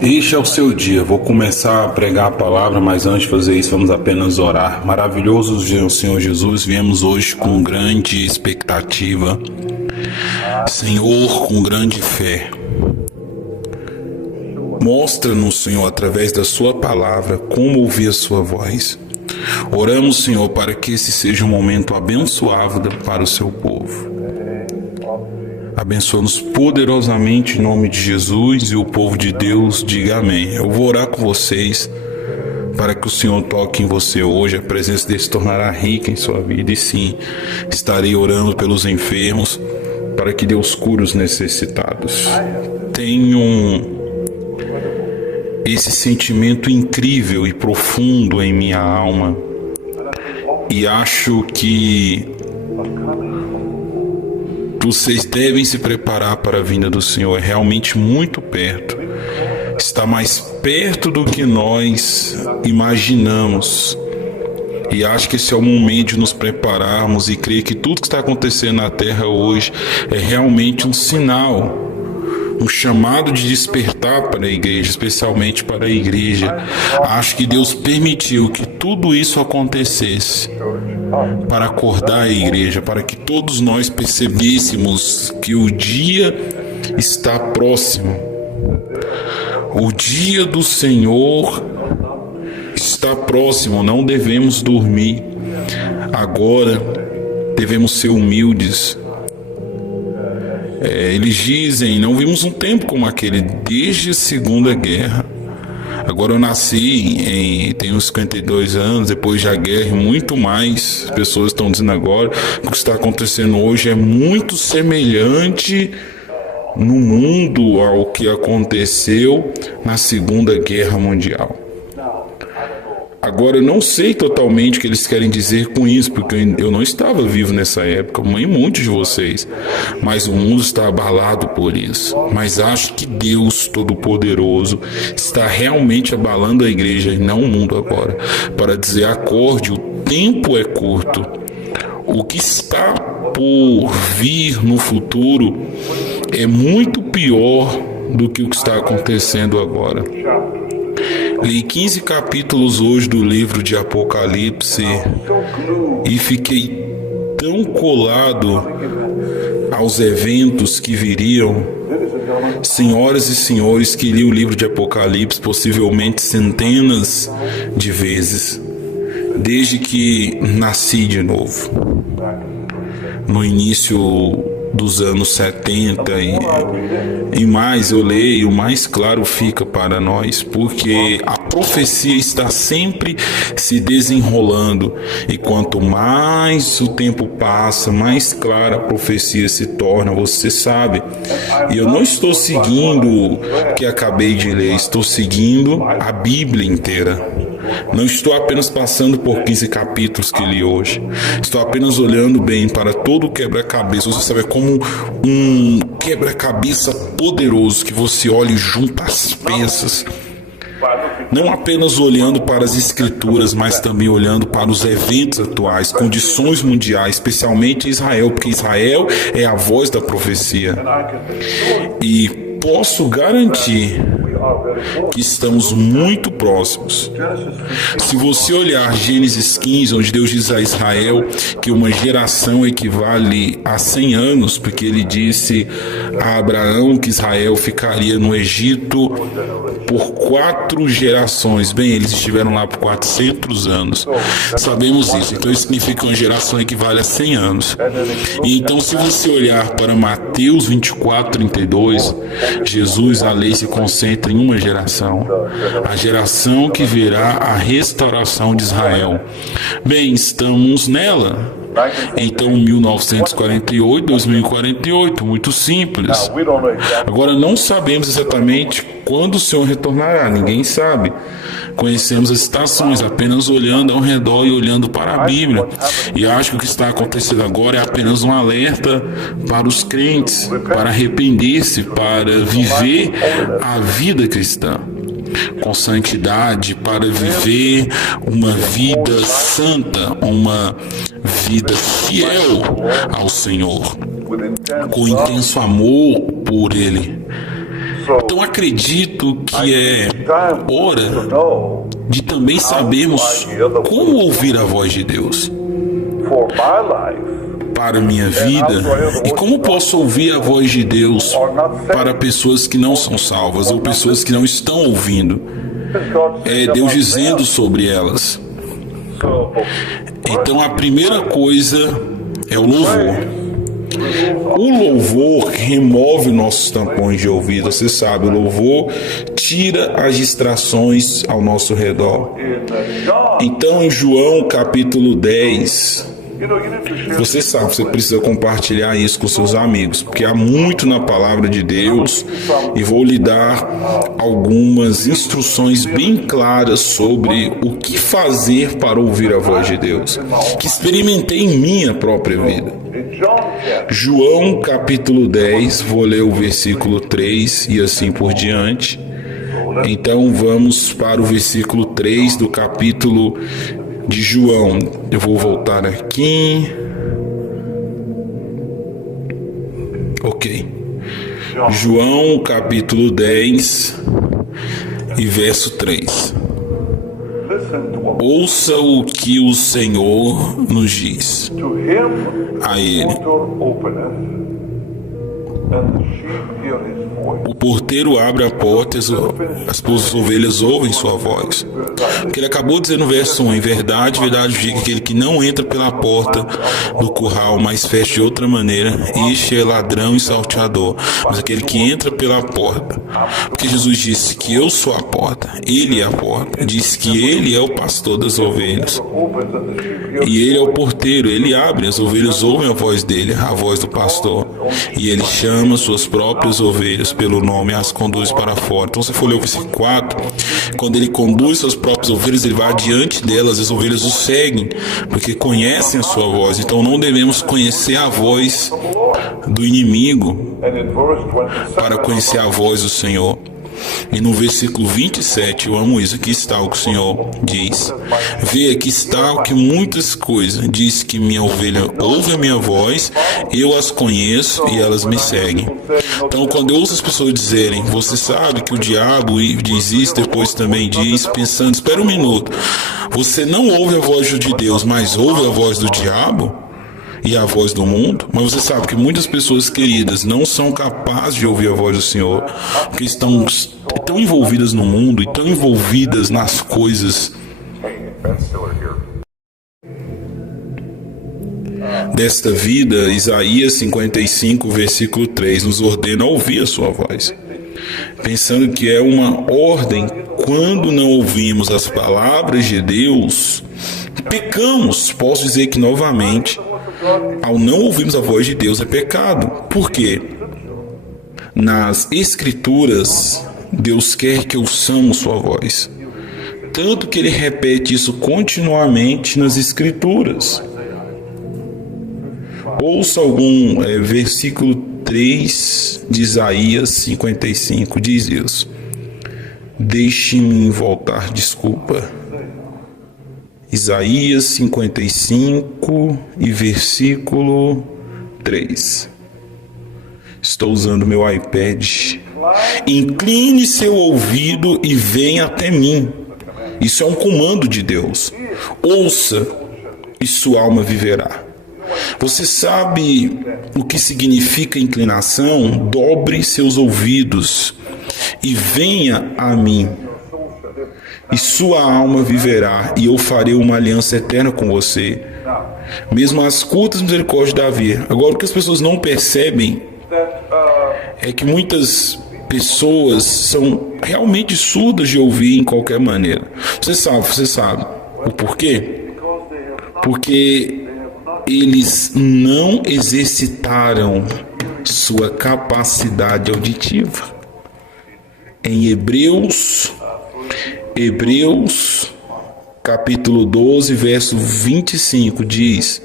Este é o seu dia. Vou começar a pregar a palavra, mas antes de fazer isso, vamos apenas orar. Maravilhoso Senhor Jesus, viemos hoje com grande expectativa, Senhor, com grande fé. Mostra-nos, Senhor, através da sua palavra, como ouvir a sua voz. Oramos, Senhor, para que esse seja um momento abençoado para o seu povo. Abençoa-nos poderosamente em nome de Jesus, e o povo de Deus diga amém. Eu vou orar com vocês para que o Senhor toque em você hoje. A presença dele se tornará rica em sua vida, e sim, estarei orando pelos enfermos para que Deus cure os necessitados. Tenho esse sentimento incrível e profundo em minha alma, e acho que vocês devem se preparar para a vinda do Senhor. É realmente muito perto. Está mais perto do que nós imaginamos. E acho que esse é o momento de nos prepararmos e crer que tudo que está acontecendo na Terra hoje é realmente um sinal, um chamado de despertar para a igreja, especialmente para a igreja. Acho que Deus permitiu que tudo isso acontecesse para acordar a igreja, para que todos nós percebêssemos que o dia está próximo. O dia do Senhor está próximo, não devemos dormir. Agora devemos ser humildes. Eles dizem, não vimos um tempo como aquele desde a Segunda Guerra. Agora eu nasci, tenho 52 anos, depois da guerra, e muito mais. As pessoas estão dizendo agora que o que está acontecendo hoje é muito semelhante no mundo ao que aconteceu na Segunda Guerra Mundial. Agora, eu não sei totalmente o que eles querem dizer com isso, porque eu não estava vivo nessa época, nem muitos de vocês, mas o mundo está abalado por isso. Mas acho que Deus Todo-Poderoso está realmente abalando a igreja e não o mundo agora, para dizer: acorde, o tempo é curto. O que está por vir no futuro é muito pior do que o que está acontecendo agora. Li 15 capítulos hoje do livro de Apocalipse e fiquei tão colado aos eventos que viriam. Senhoras e senhores que li o livro de Apocalipse possivelmente centenas de vezes, desde que nasci de novo, no início dos anos 70 e mais eu leio, mais claro fica para nós, porque a profecia está sempre se desenrolando, e quanto mais o tempo passa, mais clara a profecia se torna. Você sabe, e eu não estou seguindo o que acabei de ler, estou seguindo a Bíblia inteira. Não estou apenas passando por 15 capítulos que li hoje. Estou apenas olhando bem para todo o quebra-cabeça. Você sabe, é como um quebra-cabeça poderoso que você olha e junta as peças. Não apenas olhando para as escrituras, mas também olhando para os eventos atuais, condições mundiais, especialmente Israel, porque Israel é a voz da profecia. E posso garantir que estamos muito próximos. Se você olhar Gênesis 15, onde Deus diz a Israel que uma geração equivale a 100 anos, porque ele disse a Abraão que Israel ficaria no Egito por 4 gerações. Bem, eles estiveram lá por 400 anos. Sabemos isso. Então isso significa que uma geração equivale a 100 anos. E então, se você olhar para Mateus 24:32, Jesus, a lei se concentra em uma geração, a geração que verá a restauração de Israel. Bem, estamos nela. Então, 1948, 2048, muito simples. Agora, não sabemos exatamente quando o Senhor retornará, ninguém sabe. Conhecemos as estações apenas olhando ao redor e olhando para a Bíblia. E acho que o que está acontecendo agora é apenas um alerta para os crentes, para arrepender-se, para viver a vida cristã com santidade, para viver uma vida santa, uma vida fiel ao Senhor, com intenso amor por Ele. Então acredito que é hora de também sabermos como ouvir a voz de Deus para a minha vida e como posso ouvir a voz de Deus para pessoas que não são salvas ou pessoas que não estão ouvindo. É Deus dizendo sobre elas. Então a primeira coisa é o louvor. O louvor remove nossos tampões de ouvido. Você sabe, o louvor tira as distrações ao nosso redor. Então em João capítulo 10, você sabe, você precisa compartilhar isso com seus amigos, porque há muito na palavra de Deus e vou lhe dar algumas instruções bem claras sobre o que fazer para ouvir a voz de Deus, que experimentei em minha própria vida. João capítulo 10, vou ler o versículo 3 e assim por diante. Então vamos para o versículo 3 do capítulo de João. Eu vou voltar aqui. Ok. João capítulo 10 e verso 3. Ouça o que o Senhor nos diz. A ele: o porteiro abre a porta e as ovelhas ouvem sua voz. Porque ele acabou de dizer no verso 1: em verdade, verdade digo, aquele que não entra pela porta do curral, mas fecha de outra maneira, este é ladrão e salteador. Mas aquele que entra pela porta. Porque Jesus disse que eu sou a porta, ele é a porta. Disse que ele é o pastor das ovelhas. E ele é o porteiro, ele abre, as ovelhas ouvem a voz dele, a voz do pastor. E ele chama suas próprias ovelhas pelo nome e as conduz para fora. Então, se for ler o versículo 4, quando ele conduz suas próprias ovelhas, ele vai adiante delas, as ovelhas o seguem, porque conhecem a sua voz. Então, não devemos conhecer a voz do inimigo para conhecer a voz do Senhor. E no versículo 27, eu amo isso, aqui está o que o Senhor diz: vê, aqui está o que muitas coisas, diz que minha ovelha ouve a minha voz, eu as conheço e elas me seguem. Então quando eu ouço as pessoas dizerem, você sabe que o diabo diz isso, depois também diz, pensando, espera um minuto, você não ouve a voz de Deus, mas ouve a voz do diabo e a voz do mundo? Mas você sabe que muitas pessoas queridas não são capazes de ouvir a voz do Senhor, porque estão tão envolvidas no mundo e tão envolvidas nas coisas desta vida. Isaías 55, versículo 3, nos ordena a ouvir a sua voz, pensando que é uma ordem. Quando não ouvimos as palavras de Deus, pecamos. Posso dizer que novamente, ao não ouvirmos a voz de Deus é pecado. Por quê? Nas Escrituras, Deus quer que ouçamos sua voz. Tanto que ele repete isso continuamente nas Escrituras. Ouça algum versículo 3 de Isaías 55, diz isso. Deixe-me voltar, desculpa. Isaías 55 e versículo 3. Estou usando meu iPad. Incline seu ouvido e venha até mim. Isso é um comando de Deus. Ouça e sua alma viverá. Você sabe o que significa inclinação? Dobre seus ouvidos e venha a mim. E sua alma viverá, e eu farei uma aliança eterna com você, mesmo as curtas misericórdias de Davi. Agora, o que as pessoas não percebem é que muitas pessoas são realmente surdas de ouvir em qualquer maneira. Você sabe o porquê? Porque eles não exercitaram sua capacidade auditiva. Em Hebreus capítulo 12, verso 25 diz: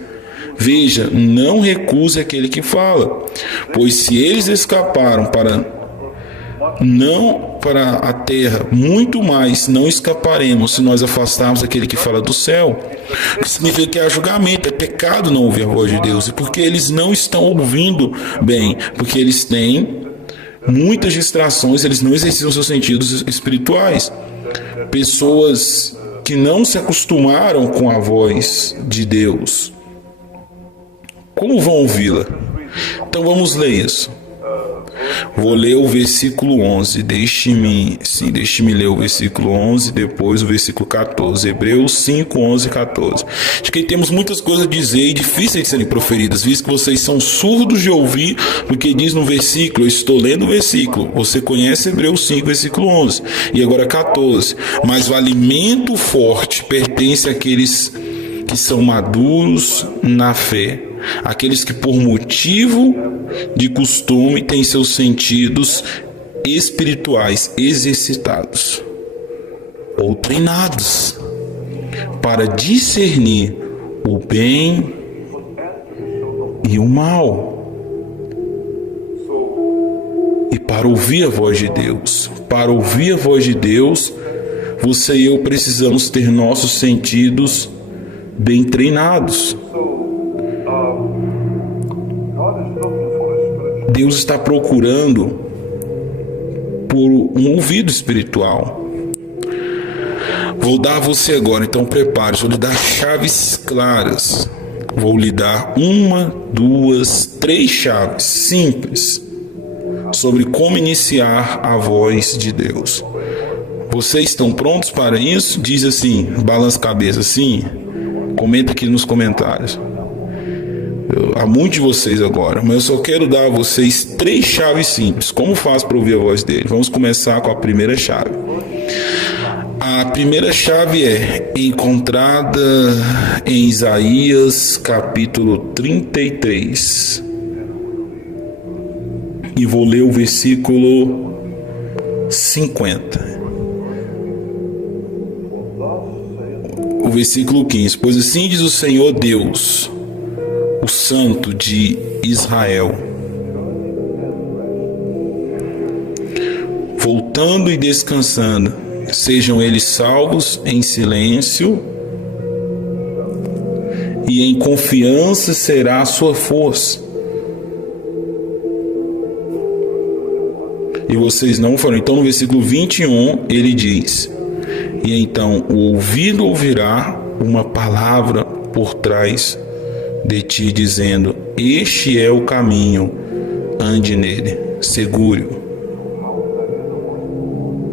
veja, não recuse aquele que fala, pois se eles escaparam para a terra, muito mais não escaparemos se nós afastarmos aquele que fala do céu. O que significa que há julgamento, é pecado não ouvir a voz de Deus. E porque eles não estão ouvindo bem? Porque eles têm muitas distrações, eles não exercitam seus sentidos espirituais. Pessoas que não se acostumaram com a voz de Deus, como vão ouvi-la? Então vamos ler isso. Vou ler o versículo 11, deixe-me ler o versículo 11, depois o versículo 14, Hebreus 5, 11 e 14. Acho que temos muitas coisas a dizer e difíceis de serem proferidas, visto que vocês são surdos de ouvir o que diz no versículo. Eu estou lendo o versículo, você conhece Hebreus 5, versículo 11, e agora 14. Mas o alimento forte pertence àqueles que são maduros na fé, aqueles que por motivo de costume têm seus sentidos espirituais exercitados ou treinados para discernir o bem e o mal, e para ouvir a voz de Deus. Para ouvir a voz de Deus, você e eu precisamos ter nossos sentidos bem treinados. Deus está procurando por um ouvido espiritual. Vou dar a você agora, então prepare-se, vou lhe dar chaves claras. Vou lhe dar 1, 2, 3 chaves simples sobre como iniciar a voz de Deus. Vocês estão prontos para isso? Diz assim, balança a cabeça, sim. Comenta aqui nos comentários. Há muitos de vocês agora, mas eu só quero dar a vocês 3 chaves simples. Como faz para ouvir a voz dele? Vamos começar com a primeira chave. A primeira chave é encontrada em Isaías capítulo 33. E vou ler o versículo 50. O versículo 15. Pois assim diz o Senhor Deus, o Santo de Israel: voltando e descansando, sejam eles salvos em silêncio, e em confiança será a sua força. E vocês não foram. Então no versículo 21 ele diz: e então o ouvido ouvirá uma palavra por trás de ti, dizendo: este é o caminho, ande nele, segure-o.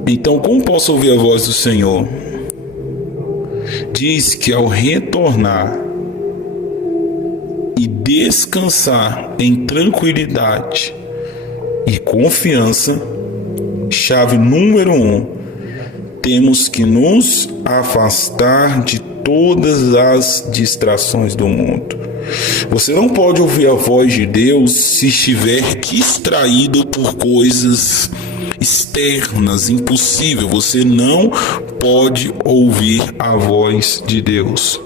Então, como posso ouvir a voz do Senhor? Diz que ao retornar e descansar em tranquilidade e confiança, chave número 1, temos que nos afastar de todas as distrações do mundo. Você não pode ouvir a voz de Deus se estiver distraído por coisas externas, impossível. Você não pode ouvir a voz de Deus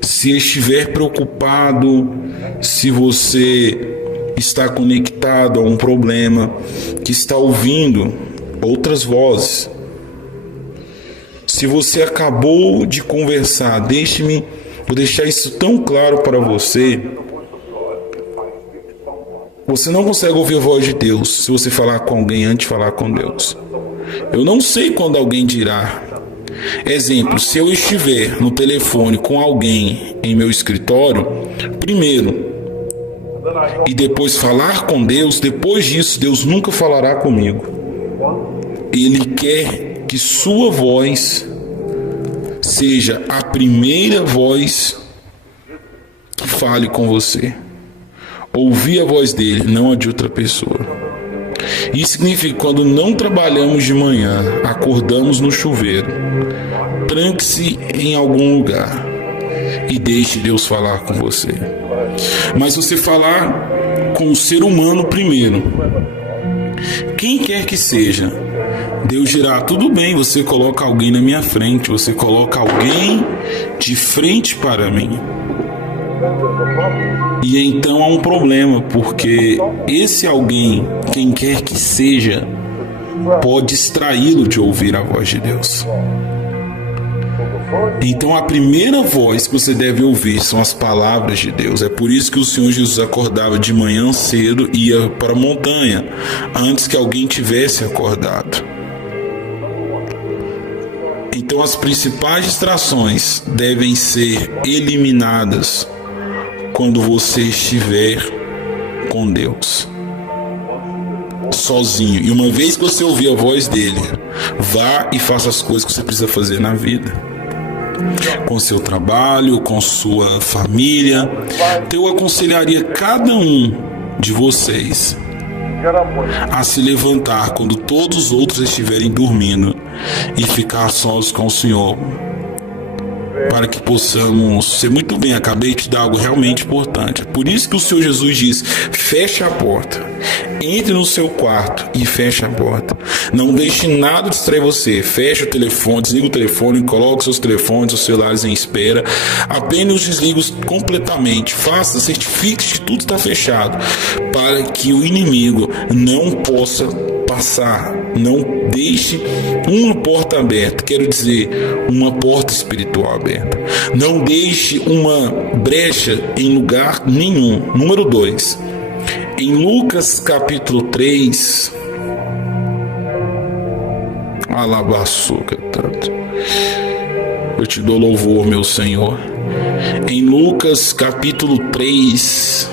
se estiver preocupado, se você está conectado a um problema, que está ouvindo outras vozes. Se você acabou de conversar, vou deixar isso tão claro para você. Você não consegue ouvir a voz de Deus se você falar com alguém antes de falar com Deus. Eu não sei quando alguém dirá. Exemplo, se eu estiver no telefone com alguém em meu escritório, primeiro, e depois falar com Deus, depois disso, Deus nunca falará comigo. Ele quer que sua voz seja a primeira voz que fale com você. Ouvir a voz dele, não a de outra pessoa. Isso significa que quando não trabalhamos de manhã, acordamos no chuveiro, tranque-se em algum lugar e deixe Deus falar com você. Mas você falar com o ser humano primeiro, quem quer que seja, Deus dirá: tudo bem, você coloca alguém na minha frente, você coloca alguém de frente para mim. E então há um problema, porque esse alguém, quem quer que seja, pode distraí-lo de ouvir a voz de Deus. Então a primeira voz que você deve ouvir são as palavras de Deus. É por isso que o Senhor Jesus acordava de manhã cedo e ia para a montanha, antes que alguém tivesse acordado. Então as principais distrações devem ser eliminadas quando você estiver com Deus, sozinho. E uma vez que você ouvir a voz dele, vá e faça as coisas que você precisa fazer na vida, com seu trabalho, com sua família. Eu aconselharia cada um de vocês a se levantar quando todos os outros estiverem dormindo e ficar sós com o Senhor, para que possamos ser muito bem. Acabei de dar algo realmente importante. Por isso que o Senhor Jesus diz: feche a porta, entre no seu quarto e feche a porta. Não deixe nada distrair você. Feche o telefone, desliga o telefone, coloque seus telefones, seus celulares em espera. Apenas os desligue completamente. Faça, certifique que tudo está fechado, para que o inimigo não possa passar. Não deixe uma porta aberta, quero dizer, uma porta espiritual aberta. Não deixe uma brecha em lugar nenhum. Número 2, em Lucas capítulo 3, eu te dou louvor, meu Senhor. Em Lucas capítulo 3,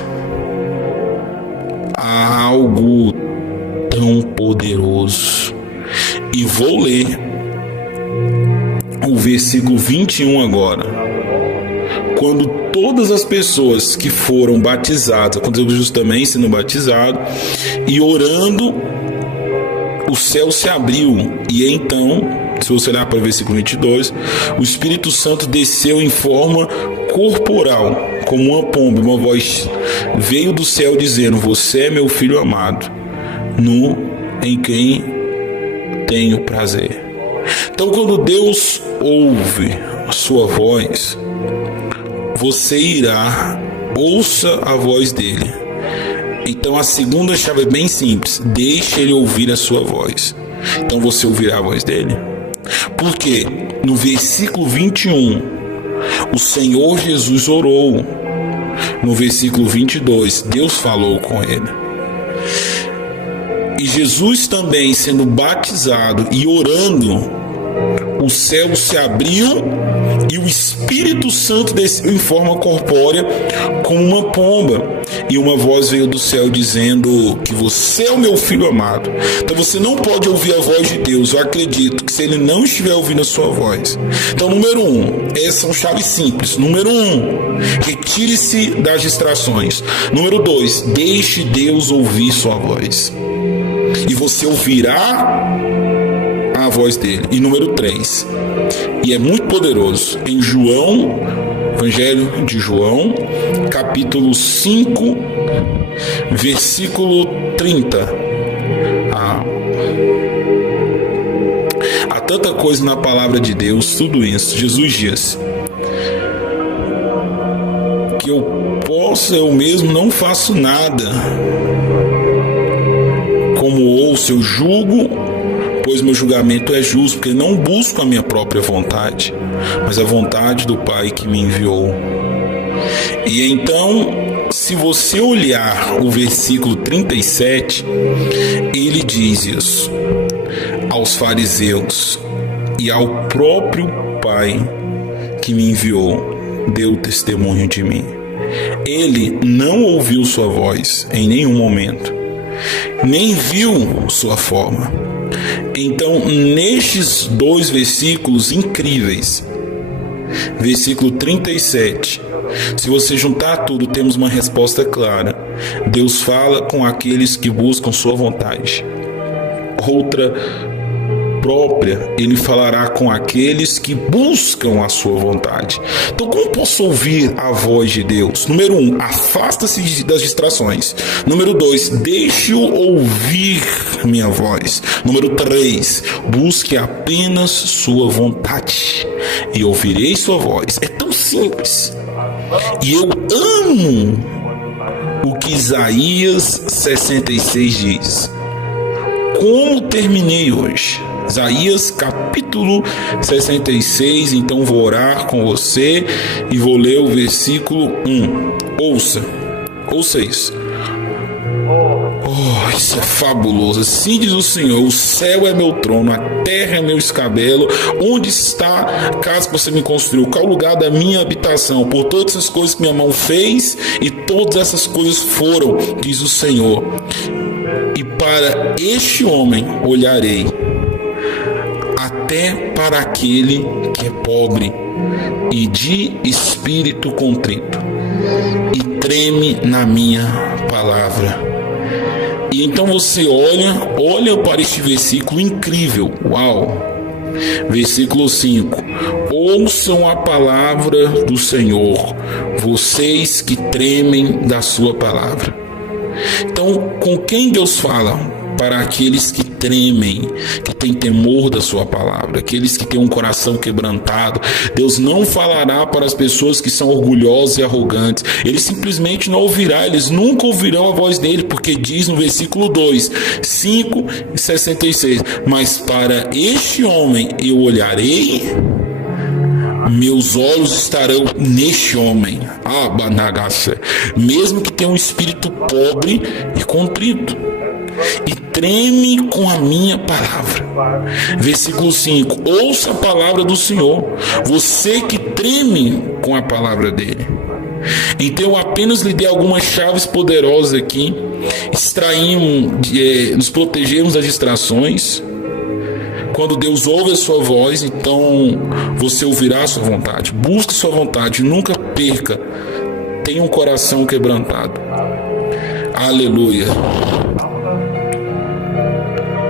há algo tão poderoso. E vou ler o versículo 21 agora. Quando todas as pessoas que foram batizadas, aconteceu Jesus também sendo batizado, e orando, o céu se abriu, e então, se você olhar para o versículo 22, o Espírito Santo desceu em forma corporal, como uma pomba. Uma voz veio do céu dizendo: você é meu filho amado, em quem tenho prazer. Então, quando Deus ouve a sua voz, você ouça a voz dele. Então a segunda chave é bem simples: deixe ele ouvir a sua voz. Então você ouvirá a voz dele. Porque no versículo 21, o Senhor Jesus orou. No versículo 22, Deus falou com ele. E Jesus também sendo batizado e orando, o céu se abriu e o Espírito Santo desceu em forma corpórea como uma pomba, e uma voz veio do céu dizendo que você é o meu filho amado. Então você não pode ouvir a voz de Deus, eu acredito, que se ele não estiver ouvindo a sua voz. Então, número 1, essas são chaves simples. Número 1, retire-se das distrações. Número 2, deixe Deus ouvir sua voz, e você ouvirá a voz dele. E número 3, e é muito poderoso, em João, Evangelho de João, capítulo 5, versículo 30. Há tanta coisa na palavra de Deus, tudo isso. Jesus diz que eu mesmo não faço nada. Como ouço, eu julgo, pois meu julgamento é justo, porque não busco a minha própria vontade, mas a vontade do Pai que me enviou. E então, se você olhar o versículo 37, ele diz isso: aos fariseus e ao próprio Pai que me enviou, deu testemunho de mim. Ele não ouviu sua voz em nenhum momento, nem viu sua forma. Então, nestes 2 versículos incríveis, versículo 37, se você juntar tudo, temos uma resposta clara. Deus fala com aqueles que buscam sua vontade. Outra própria, ele falará com aqueles que buscam a sua vontade. Então, como posso ouvir a voz de Deus? Número 1, afasta-se das distrações. Número 2, deixe-o ouvir minha voz. Número 3, busque apenas sua vontade e ouvirei sua voz. É tão simples. E eu amo o que Isaías 66 diz: como terminei hoje. Isaías capítulo 66, então vou orar com você e vou ler o versículo 1. Ouça isso. Oh, isso é fabuloso. Assim diz o Senhor: o céu é meu trono, a terra é meu escabelo. Onde está a casa que você me construiu? Qual é o lugar da minha habitação? Por todas essas coisas que minha mão fez, e todas essas coisas foram, diz o Senhor. E para este homem olharei, até para aquele que é pobre e de espírito contrito, e treme na minha palavra. E então você olha para este versículo incrível. Uau! Versículo 5: ouçam a palavra do Senhor, vocês que tremem da sua palavra. Então, com quem Deus fala? Para aqueles que tremem, que têm temor da sua palavra, aqueles que têm um coração quebrantado. Deus não falará para as pessoas que são orgulhosas e arrogantes. Ele simplesmente não ouvirá, eles nunca ouvirão a voz dele, porque diz no versículo 2, 5 e 66: mas para este homem eu olharei, meus olhos estarão neste homem, mesmo que tenha um espírito pobre e contrito, e treme com a minha palavra. Versículo 5: ouça a palavra do Senhor, você que treme com a palavra dele. Então eu apenas lhe dei algumas chaves poderosas aqui. Nos protegemos das distrações. Quando Deus ouve a sua voz, então você ouvirá a sua vontade. Busque sua vontade, nunca perca. Tenha um coração quebrantado. Aleluia.